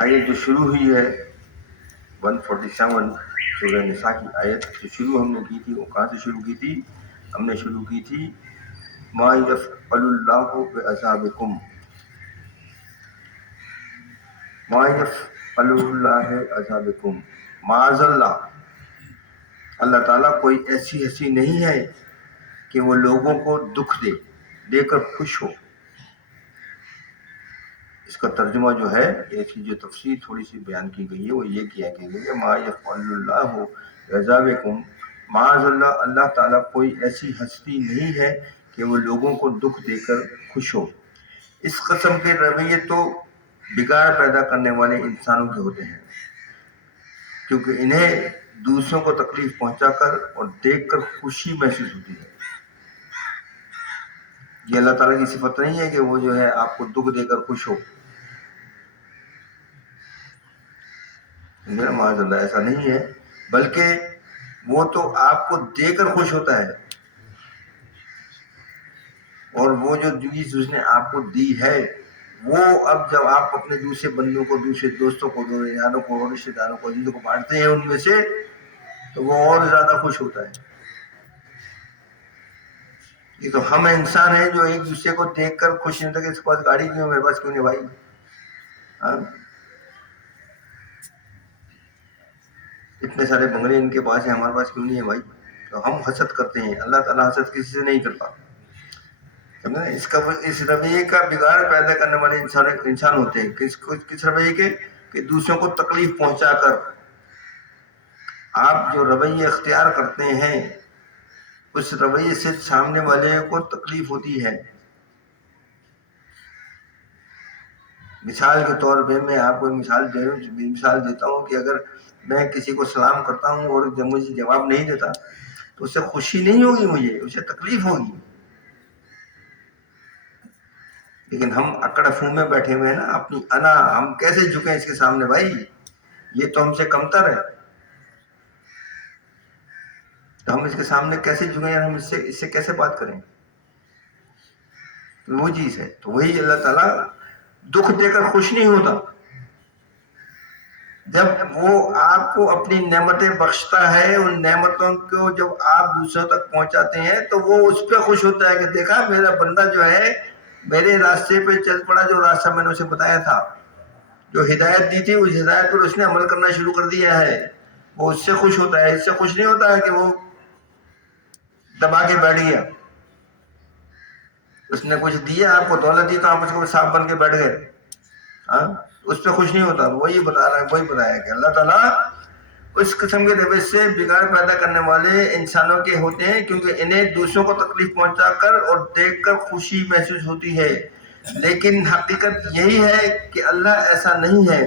آیت جو شروع ہوئی ہے 147 سورہ نساء کی آیت جو شروع ہم نے کی تھی، وہ کہاں سے شروع کی تھی؟ ہم نے شروع کی تھی ما یفعل اللہ بعذابکم، ما یفعل اللہ بعذابکم، معاذ اللہ، اللہ تعالیٰ کوئی ایسی ہستی نہیں ہے کہ وہ لوگوں کو دکھ دے کر خوش ہو۔ اس کا ترجمہ جو ہے، اس کی جو تفسیر تھوڑی سی بیان کی گئی ہے وہ یہ کیا گئی ہے ما یفعل اللہ بعذابکم، معاذ اللہ، اللہ تعالیٰ کوئی ایسی ہستی نہیں ہے کہ وہ لوگوں کو دکھ دے کر خوش ہو۔ اس قسم کے رویے تو بگاڑ پیدا کرنے والے انسانوں کے ہوتے ہیں، کیونکہ انہیں دوسروں کو تکلیف پہنچا کر اور دیکھ کر خوشی محسوس ہوتی ہے۔ یہ اللہ تعالیٰ کی صفت نہیں ہے کہ وہ جو ہے آپ کو دکھ دے کر خوش ہو، معاذ اللہ ایسا نہیں ہے، بلکہ وہ تو آپ کو دے کر خوش ہوتا ہے، اور وہ جو چیز اس نے آپ کو دی ہے وہ اب جب آپ اپنے دوسرے بندوں کو، دوسرے دوستوں کو، یاروں کو، رشتے داروں کو، جن کو بانٹتے ہیں ان میں سے، تو وہ اور زیادہ خوش ہوتا ہے۔ یہ تو ہم انسان ہیں جو ایک دوسرے کو دیکھ کر خوش نہیں ہوتا کہ اس کے پاس گاڑی کیوں، میرے پاس کیوں نہیں بھائی، ہاں؟ اتنے سارے بنگلے ان کے پاس ہیں، ہمارے پاس کیوں نہیں ہے بھائی؟ تو ہم حسد کرتے ہیں، اللہ تعالیٰ حسد کسی سے نہیں کرتا۔ اس رویے کا بگاڑ پیدا کرنے والے انسان ہوتے ہیں۔ کس رویے کے؟ کہ دوسروں کو تکلیف پہنچا کر آپ جو رویے اختیار کرتے ہیں اس رویے سے سامنے والے کو تکلیف ہوتی ہے۔ مثال کے طور پہ میں آپ کو مثال دیتا ہوں کہ اگر میں کسی کو سلام کرتا ہوں اور جب مجھے جواب نہیں دیتا تو اس سے خوشی نہیں ہوگی، مجھے اسے تکلیف ہوگی، لیکن ہم اکڑ فو میں بیٹھے ہوئے ہیں نا، اپنی انا، ہم کیسے جھکیں اس کے سامنے بھائی؟ یہ تو ہم سے کمتر ہے، تو ہم اس کے سامنے کیسے جھکیں، ہم اس سے کیسے بات کریں؟ وہ چیز ہے۔ تو وہی اللہ تعالیٰ دکھ دے کر خوش نہیں ہوتا، جب وہ آپ کو اپنی نعمتیں بخشتا ہے، ان نعمتوں کو جب آپ دوسروں تک پہنچاتے ہیں تو وہ اس پہ خوش ہوتا ہے کہ دیکھا میرا بندہ جو ہے میرے راستے پہ چل پڑا، جو راستہ میں نے اسے بتایا تھا، جو ہدایت دی تھی اس ہدایت پر اس نے عمل کرنا شروع کر دیا ہے، وہ اس سے خوش ہوتا ہے۔ اس سے خوش نہیں ہوتا ہے کہ وہ دبا کے بیٹھ گیا، اس نے کچھ دیا آپ کو، دولت دی تو آپ اس کو صاحب بن کے بیٹھ گئے، ہاں؟ اس پہ خوش نہیں ہوتا۔ وہی بتا رہا ہے، وہی بتایا کہ اللہ تعالیٰ اس قسم کے رویے سے بگاڑ پیدا کرنے والے انسانوں کے ہوتے ہیں، کیونکہ انہیں دوسروں کو تکلیف پہنچا کر اور دیکھ کر خوشی محسوس ہوتی ہے، لیکن حقیقت یہی ہے کہ اللہ ایسا نہیں ہے،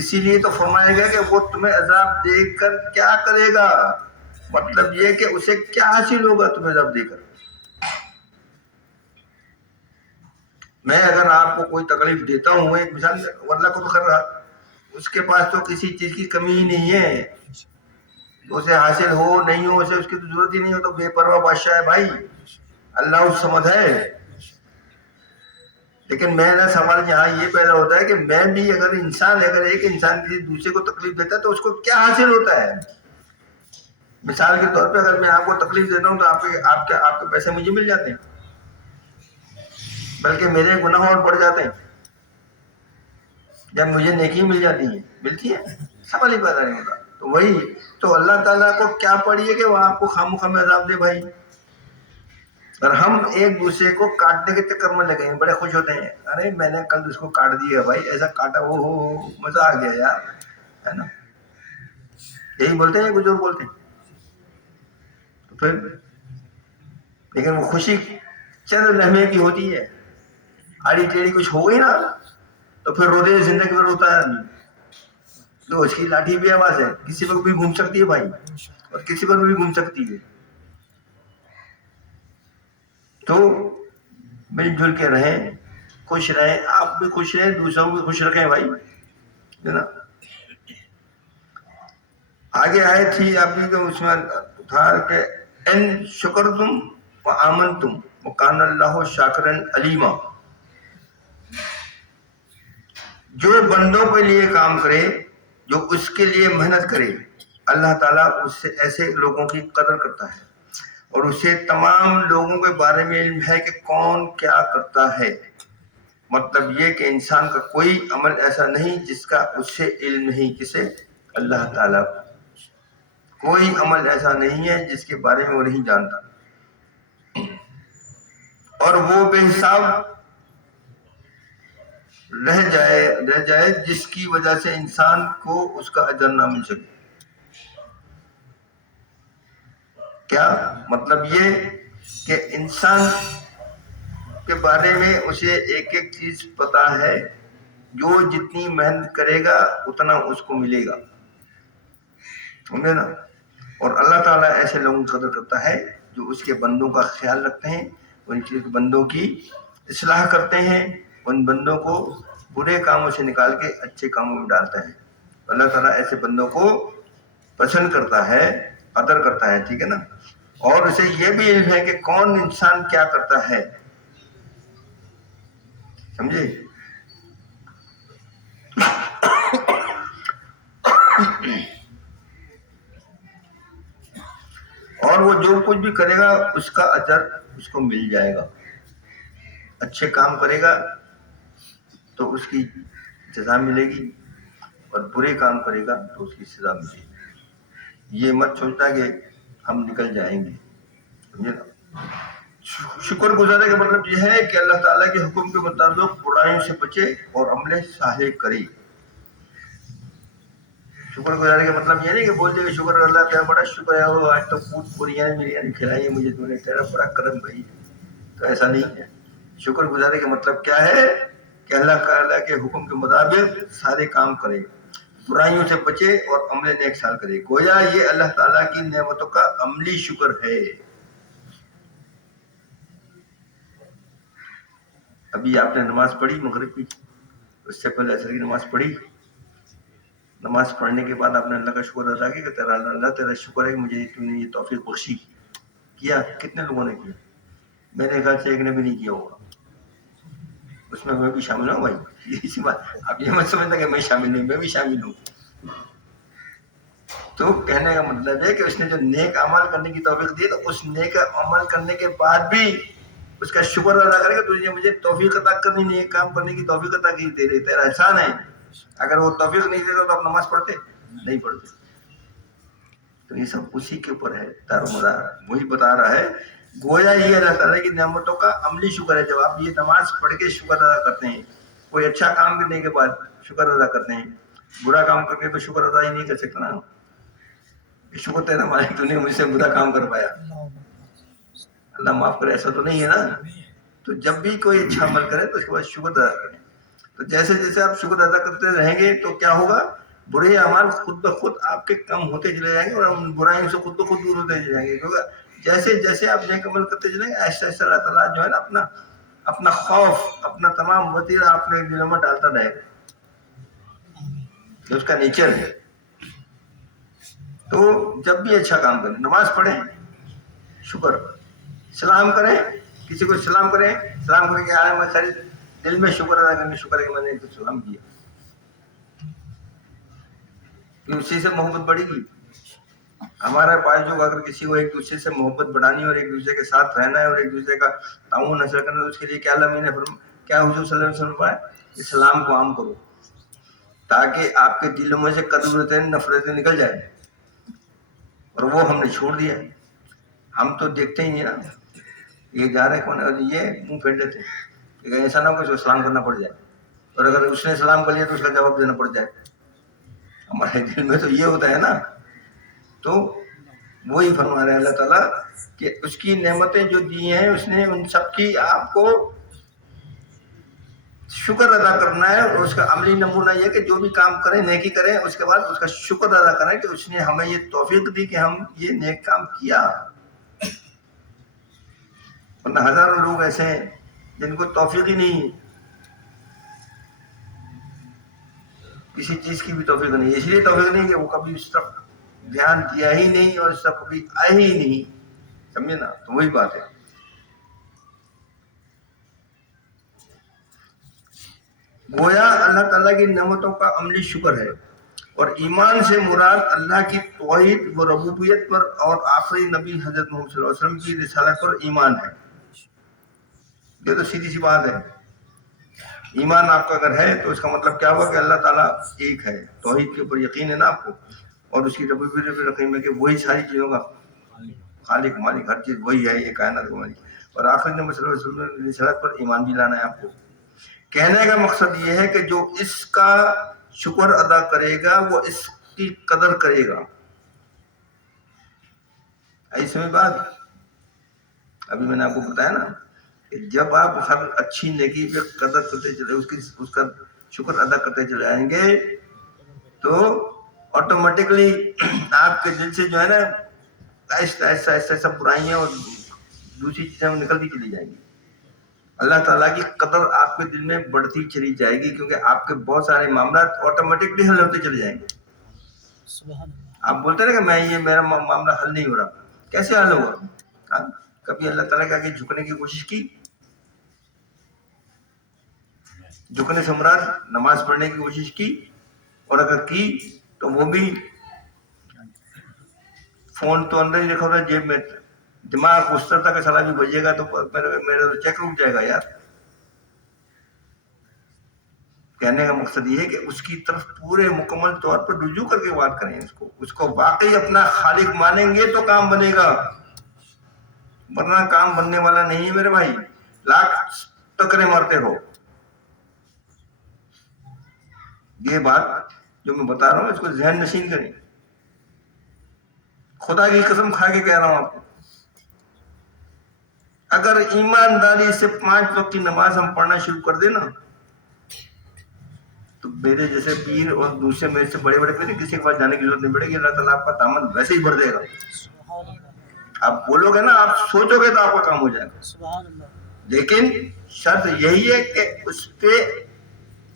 اسی لیے تو فرمایا گیا کہ وہ تمہیں عذاب دے کر کیا کرے گا، مطلب یہ کہ اسے کیا حاصل ہوگا تمہیں عذاب دے کر۔ میں اگر آپ کو کوئی تکلیف دیتا ہوں، ایک مثال، اللہ کو تو کر رہا، اس کے پاس تو کسی چیز کی کمی ہی نہیں ہے، اسے حاصل ہو نہیں ہو اسے اس کی تو ضرورت ہی نہیں ہو، تو بے پرواہ بادشاہ ہے بھائی، اللہ الصمد ہے۔ لیکن میرا سوال یہاں یہ پیدا ہوتا ہے کہ میں بھی اگر ایک انسان کسی دوسرے کو تکلیف دیتا ہے تو اس کو کیا حاصل ہوتا ہے؟ مثال کے طور پہ اگر میں آپ کو تکلیف دیتا ہوں تو آپ کے پیسے مجھے مل جاتے ہیں، بلکہ میرے گناہ اور بڑھ جاتے ہیں، جب مجھے نیکی ملتی ہے، سوال ہی پیدا نہیں ہوتا۔ تو وہی تو اللہ تعالیٰ کو کیا پڑی ہے کہ وہ آپ کو خواہ میں عذاب دے بھائی؟ اور ہم ایک دوسرے کو کاٹنے کے چکر میں لگے ہیں، بڑے خوش ہوتے ہیں، ارے میں نے کل اس کو کاٹ دیا بھائی، ایسا کاٹا، ہو مزہ آ گیا یار، ہے نا؟ یہی بولتے ہیں، کچھ اور بولتے ہیں، تو پھر لیکن وہ خوشی چند لمحے کی ہوتی ہے، آڑی ٹیڑھی کچھ ہو گئی نا تو پھر روتے زندگی میں روتا ہے آدمی۔ تو اس کی لاٹھی بھی آواز ہے، کسی پر بھی گھوم سکتی ہے بھائی، اور کسی پر بھی گھوم سکتی ہے۔ تو مل جل کے رہیں، خوش رہیں، آپ بھی خوش رہیں، دوسروں کو بھی خوش رکھیں بھائی، ہے نا؟ آگے آئے تھی آپ کی کہ اس میں تھا کہ ان شکرتم وآمنتم وکان اللہ شاکرا علیما، جو بندوں کے لیے کام کرے، جو اس کے لیے محنت کرے، اللہ تعالیٰ اس سے ایسے لوگوں کی قدر کرتا ہے، اور اسے تمام لوگوں کے بارے میں علم ہے کہ کون کیا کرتا ہے۔ مطلب یہ کہ انسان کا کوئی عمل ایسا نہیں جس کا اس سے علم نہیں، کسے؟ اللہ تعالیٰ کو۔ کوئی عمل ایسا نہیں ہے جس کے بارے میں وہ نہیں جانتا، اور وہ بے حساب رہ جائے جس کی وجہ سے انسان کو اس کا اجر نہ مل سکے۔ کیا مطلب؟ یہ کہ انسان کے بارے میں اسے ایک ایک چیز پتا ہے، جو جتنی محنت کرے گا اتنا اس کو ملے گا، سمجھے نا؟ اور اللہ تعالیٰ ایسے لوگوں کی قدر کرتا ہے جو اس کے بندوں کا خیال رکھتے ہیں، ان کے بندوں کی اصلاح کرتے ہیں، ان بندوں کو برے کاموں سے نکال کے اچھے کاموں میں ڈالتا ہے۔ اللہ تعالیٰ ایسے بندوں کو پسند کرتا ہے، قدر کرتا ہے، ٹھیک ہے نا؟ اور اسے یہ بھی علم ہے کہ کون انسان کیا کرتا ہے، سمجھے؟ اور وہ جو کچھ بھی کرے گا اس کا اجر اس کو مل جائے گا۔ اچھے کام کرے گا تو اس کی جزا ملے گی، اور برے کام کرے گا تو اس کی سزا ملے گی۔ یہ مت سوچنا کہ ہم نکل جائیں گے، سمجھے نا؟ شکر گزارے کا مطلب یہ ہے کہ اللہ تعالیٰ کے حکم کے مطابق برائیوں سے بچے اور عمل صالح کرے۔ شکر گزاری کا مطلب یہ نہیں کہ بول دے کہ شکر اللہ کا بڑا شکر ہے، وہ آج تو بریانی کھلائی ہے مجھے، تو نے تیرا بڑا کرم بھائی، تو ایسا نہیں ہے۔ شکر گزاری کا مطلب کیا ہے کہ اللہ تعالیٰ کے حکم کے مطابق سارے کام کرے، برائیوں سے بچے اور عمل نیک سال کرے۔ گویا یہ اللہ تعالیٰ کی نعمتوں کا عملی شکر ہے۔ ابھی آپ نے نماز پڑھی مغرب کی، اس سے پہلے عصر کی نماز پڑھی، نماز پڑھنے کے بعد آپ نے اللہ کا شکر ادا کیا کہ تیرا اللہ تیرا شکر ہے مجھے تو نے یہ توفیق بخشی۔ کیا؟ کتنے لوگوں نے کیا؟ میرے خیال سے ایک نے بھی نہیں کیا ہوگا، اس میں بھی شامل ہوں بھائی، اسی بات آپ یہ مت سمجھنا کہ میں شامل نہیں، میں بھی شامل ہوں۔ تو کہنے کا مطلب ہے کہ اس نے جو نیک عمل کرنے کی توفیق دی، تو اس نیک عمل کرنے کے بعد بھی اس کا شکر ادا کرے گا، تجھے مجھے توفیق عطا کرنی، نیک کام کرنے کی توفیق عطا کی، تیرا احسان ہے۔ اگر وہ توفیق نہیں دیتا تو آپ نماز پڑھتے نہیں پڑھتے۔ تو یہ سب اسی کے اوپر ہے، دار و مدار وہی بتا رہا ہے۔ گویا یہ اللہ تعالیٰ کی نعمتوں کا عملی شکر ہے۔ جب آپ یہ نماز پڑھ کے شکر ادا کرتے ہیں، کوئی اچھا کام کرنے کے بعد شکر ادا کرتے ہیں، برا کام کر کے تو شکر ادا ہی نہیں کر سکتا نا۔ شکر تیرا مالک تو نے مجھ سے برا کام کروایا، اللہ معاف کرے، ایسا تو نہیں ہے نا۔ تو جب بھی کوئی اچھا عمل کرے تو اس کے بعد شکر ادا کریں۔ تو جیسے جیسے آپ شکر ادا کرتے رہیں گے تو کیا ہوگا؟ برے اعمال خود بخود آپ کے کم ہوتے چلے جائیں گے، اور ہم برائیوں سے خود بخود دور ہوتے چلے جائیں گے، کیونکہ جیسے جیسے آپ نیک عمل کرتے چلیں گے ایسے ایسے اللہ تعالیٰ جو ہے نا اپنا خوف، اپنا تمام وطیرہ آپ نے دلوں میں ڈالتا رہے گا، جو اس کا نیچر ہے۔ تو جب بھی اچھا کام کریں، نماز پڑھیں، شکر، سلام کریں، کسی کو سلام کریں، سلام کریں کہ آئے میں خرید، دل میں شکر ادا کریں، شکر ہے کہ میں نے ایک سلام کیا، کہ اسی سے محبت بڑھے گی۔ ہمارا پاس جو اگر کسی کو ایک دوسرے سے محبت بڑھانی اور ایک دوسرے کے ساتھ رہنا ہے اور ایک دوسرے کا تعاون حاصل کرنا ہے، تو اس کے لیے کیا اللہ نے کیا حضور صلی اللہ علیہ وسلم فرمایا؟ اسلام کو عام کرو، تاکہ آپ کے دلوں میں سے کدورتیں، نفرتیں نکل جائیں۔ اور وہ ہم نے چھوڑ دیا، ہم تو دیکھتے ہی نہیں نا، یہ جا رہے کون ہے، یہ منہ پھیر لیتے، ایسا نہ ہو کہ اس کو سلام کرنا پڑ جائے، اور اگر اس نے سلام کر لیا تو اس کا جواب دینا پڑ جائے۔ ہمارے دل میں تو یہ ہوتا ہے نا۔ تو وہی فرما رہے ہیں اللہ تعالیٰ کہ اس کی نعمتیں جو دی ہیں اس نے ان سب کی آپ کو شکر ادا کرنا ہے، اور اس کا عملی نمونہ یہ کہ جو بھی کام کریں نیکی کریں، اس کے بعد اس کا شکر ادا کریں کہ اس نے ہمیں یہ توفیق دی کہ ہم یہ نیک کام کیا۔ ورنہ ہزاروں لوگ ایسے ہیں جن کو توفیق ہی نہیں، کسی چیز کی بھی توفیق نہیں، اس لیے توفیق نہیں کہ وہ کبھی اس طرف دھیان دیا ہی نہیں اور اس طرف کبھی آئے ہی نہیں، سمجھے نا؟ تو وہی بات ہے۔ گویا اللہ تعالیٰ کی نعمتوں کا عملی شکر ہے، اور ایمان سے مراد اللہ کی توحید و ربوبیت پر اور آخری نبی حضرت محمد صلی اللہ علیہ وسلم کی رسالت پر ایمان ہے۔ یہ تو سیدھی سی بات ہے۔ ایمان آپ کا اگر ہے تو اس کا مطلب کیا ہوا کہ اللہ تعالیٰ ایک ہے، توحید کے اوپر یقین ہے نا آپ کو، اور اس کی ربوبیت پر یقین ہے کہ وہی ساری چیزوں کا خالق مالک، ہر چیز وہی ہے، یہ کائنات کا مالک، اور آخری نبی صلی اللہ علیہ وسلم کی رسالت پر ایمان بھی لانا ہے آپ کو۔ کہنے کا مقصد یہ ہے کہ جو اس کا شکر ادا کرے گا وہ اس کی قدر کرے گا۔ ایسے میں بات ابھی میں نے آپ کو بتایا نا کہ جب آپ ہر اچھی نیکی پہ قدر کرتے چلے، اس کا شکر ادا کرتے چلے آئیں گے تو آٹومیٹکلی آپ کے دل سے جو ہے نا ایسا ایسا ایسا ایسا برائیاں اور دوسری چیزیں نکلتی چلی جائیں گی۔ اللہ تعالیٰ کی قدر آپ کے دل میں بڑھتی چلی جائے گی، کیونکہ آپ کے بہت سارے معاملات آٹومیٹکلی حل ہوتے چلے جائیں گے۔ آپ بولتے نا کہ میں یہ میرا معاملہ حل نہیں ہو رہا، کیسے حل ہوگا؟ کبھی اللہ تعالیٰ کے آگے جھکنے کی کوشش کی؟ جھکنے سے مراد نماز پڑھنے کی کوشش کی، اور اگر کی تو وہ بھی فون تو اندر ہی رکھا ہوتا ہے جیب میں، دماغ اس طرح کا سلام بھی بجے گا تو میرا تو چیک رک جائے گا یار۔ کہنے کا مقصد یہ ہے کہ اس کی طرف پورے مکمل طور پر رجوع کر کے بات کریں، اس کو واقعی اپنا خالق مانیں گے تو کام بنے گا، ورنہ کام بننے والا نہیں ہے میرے بھائی، لاکھ ٹکرے مارتے رہو۔ یہ بات جو میں بتا رہا ہوں اس کو ذہن نشین کریں، خدا کی قسم کھا کے کہہ رہا ہوں آپ کو۔ اگر ایمانداری سے 5 وقت کی نماز ہم پڑھنا شروع کر دیں نا تو میرے جیسے پیر اور دوسرے میرے سے بڑے بڑے پیر کسی کے پاس جانے کی ضرورت نہیں پڑے گی، اللہ تعالیٰ آپ کا دامن ویسے ہی بڑھ دے گا۔ آپ بولو گے نا، آپ سوچو گے تو آپ کا کام ہو جائے گا، لیکن شرط یہی ہے کہ اس پہ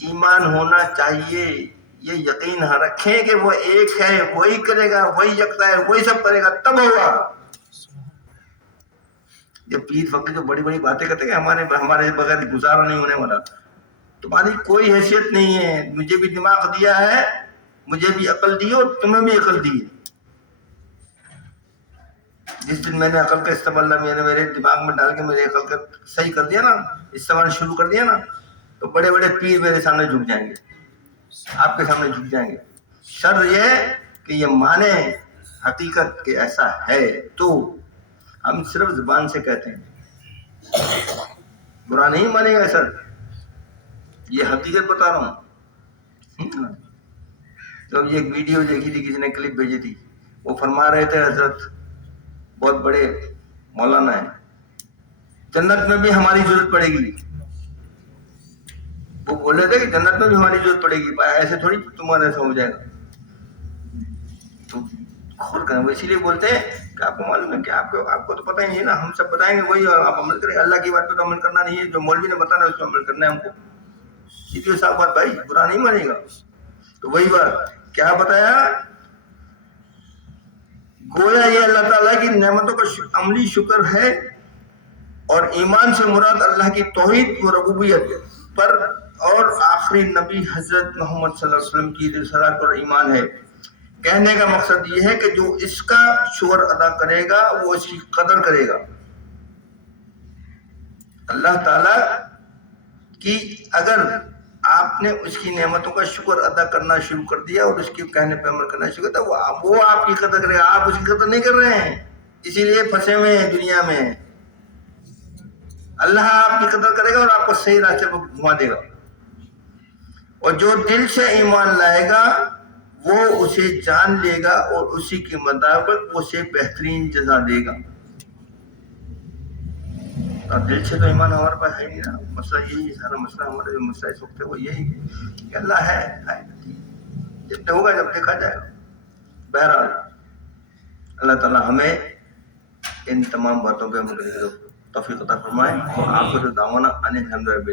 ایمان ہونا چاہیے، یہ یقین رکھیں کہ وہ ایک ہے، وہی کرے گا، وہی یکتا ہے، وہی سب کرے گا، تب ہوگا۔ یہ پیر فقیر جو بڑی بڑی باتیں کرتے ہیں کہ ہمارے بغیر گزارا نہیں ہونے والا، تمہاری کوئی حیثیت نہیں ہے۔ مجھے بھی دماغ دیا ہے، مجھے بھی عقل دی اور تمہیں بھی عقل دی ہے۔ جس دن میں نے عقل کا استعمال میرے دماغ میں ڈال کے میرے عقل کا صحیح کر دیا نا، استعمال شروع کر دیا نا، تو بڑے بڑے پیر میرے سامنے جھک جائیں گے، آپ کے سامنے جھک جائیں گے۔ شرط یہ کہ یہ مانے حقیقت کہ ایسا ہے، تو ہم صرف زبان سے کہتے ہیں، برا نہیں مانے گا سر، یہ حقیقت بتا رہا ہوں۔ جب یہ ایک ویڈیو دیکھی تھی، کسی نے کلپ بھیجی تھی، وہ فرما رہے تھے حضرت بہت بڑے مولانا ہیں، جنت میں بھی ہماری ضرورت پڑے گی۔ وہ بول رہے تھے کہ جنت میں بھی ہماری ضرورت پڑے گی، ایسے تھوڑی تمہارا ایسا ہو جائے گا۔ تو غور کریں، وہ اسی لیے بولتے ہیں کہ آپ کو معلوم ہے کہ آپ کو تو پتہ ہی نہیں ہے نا، ہم سب بتائیں گے وہی آپ عمل کریں۔ اللہ کی بات پہ تو عمل کرنا نہیں ہے، جو مولوی نے بتانا ہے اس پہ عمل کرنا ہے ہم کو، سیدھی صاف بات بھائی، برا نہیں مانے گا۔ تو وہی بات کیا بتایا، گویا یہ اللہ تعالیٰ کی نعمتوں کا عملی شکر ہے، اور ایمان سے مراد اللہ کی توحید و ربوبیت پر اور آخری نبی حضرت محمد صلی اللہ علیہ وسلم کی رسالت پر ایمان ہے۔ کہنے کا مقصد یہ ہے کہ جو اس کا شکر ادا کرے گا وہ اس کی قدر کرے گا۔ اللہ تعالیٰ کی اگر آپ نے اس کی نعمتوں کا شکر ادا کرنا شروع کر دیا اور اس کے کہنے پہ عمل کرنا شروع کر دیا، وہ آپ کی قدر کرے گا، آپ اس کی قدر نہیں کر رہے ہیں، اسی لیے پھنسے ہوئے ہیں دنیا میں۔ اللہ آپ کی قدر کرے گا اور آپ کو صحیح راستے پر گھما دے گا، اور جو دل سے ایمان لائے گا وہ اسے جان لے گا اور اسی کے مطابق اسے بہترین جزا دے گا۔ اور دل سے تو ایمان ہمارے پاس ہے نہیں نا، مسئلہ یہی ہے، سارا مسئلہ ہمارا جو مسئلہ اس وقت ہے وہ یہی ہے کہ اللہ ہے، جب ہوگا جب دیکھا جائے گا۔ بہرحال اللہ تعالیٰ ہمیں ان تمام باتوں پہ عمل کرنے کی توفیق عطا فرمائے، اور آپ کو جو دعوانا ان الحمد للہ